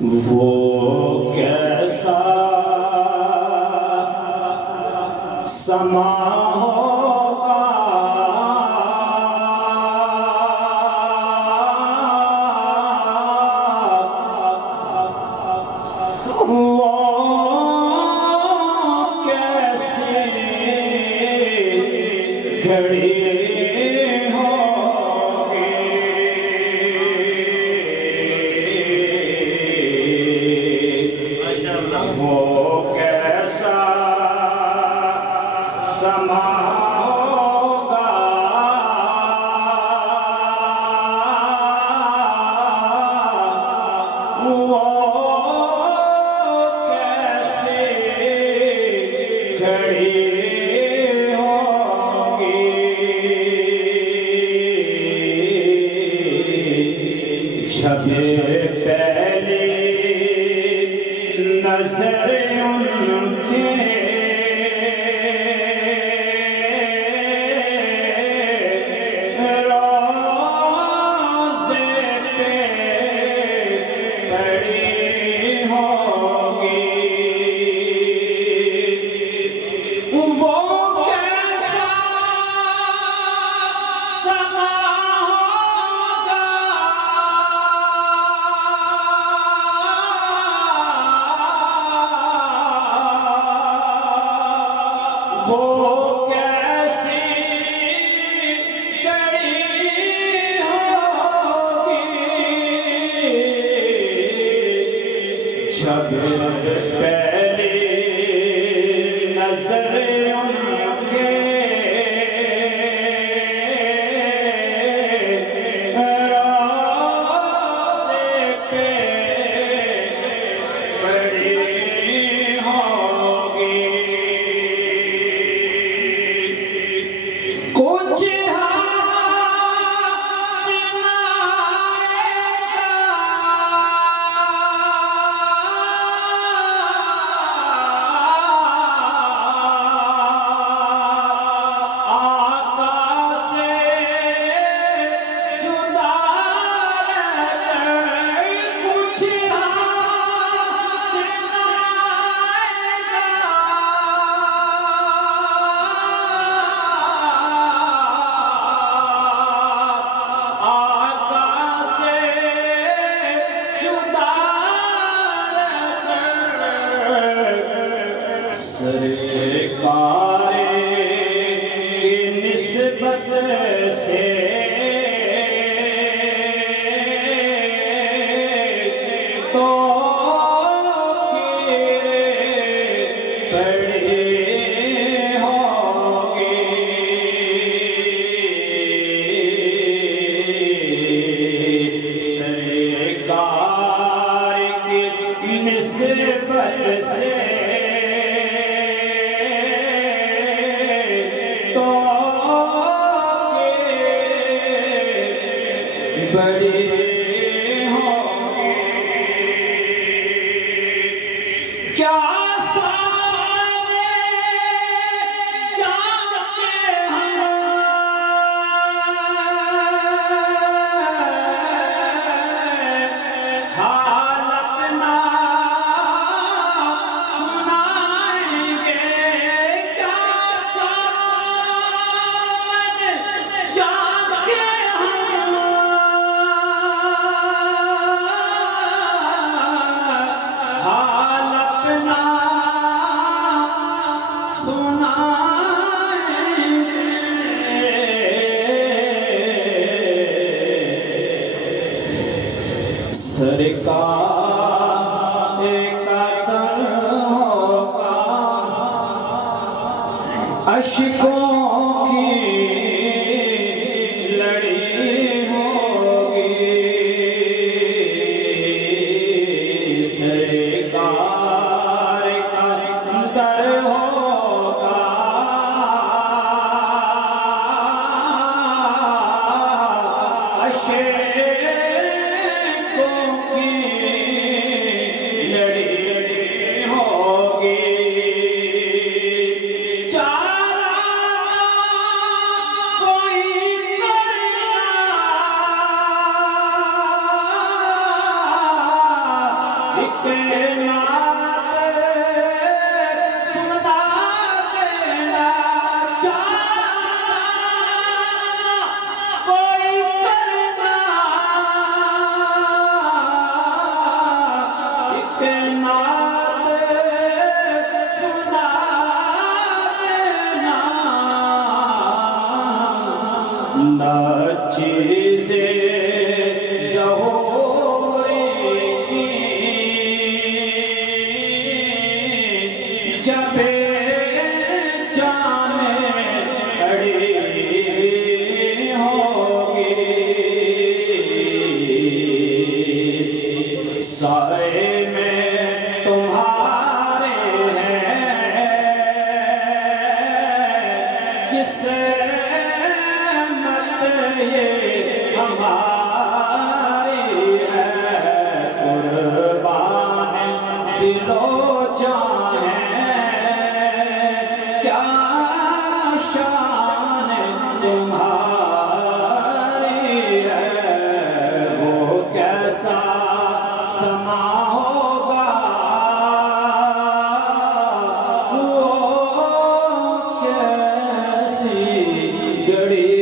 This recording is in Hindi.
वो कैसा समा होगा वो कैसी घड़ी वो कैसा समा होगा वो कैसी घड़ी होगी जब पहली नजर उनके रोज़े पे पड़ी होगी वो कैसा समा वो कैसी घड़ी होगी जब पहली नजर उनके रोज़े पे पड़ी होगी कुछ हाथ न आएगा आका से जुदा रहकर कुछ हाथ न आका से जुदा रहकर सरकार की निस्बत से तो पड़ी होगी सरकार की निस्बत से तो बड़ी होगी क्या सारे जानते हैं हाल अपना सुनाएंगे क्या सारे जानते हैं हाल अपना सुनाएंगे सरकार का दर होगा अश्कों की लड़ी होगी सरकार का दर होगा अश्कों की लड़ी होगी चारा के नात सुना देना चाहा कोई करना एक नात सुना देना नचीज़े ज़हूरी की जबे जाने अड़ी होगी साए में तुम्हारे हैं किसे मत ये हमारी है कुर्बान दिलो जान है क्या शान तुम्हारी है वो कैसा समा होगा वो कैसी घड़ी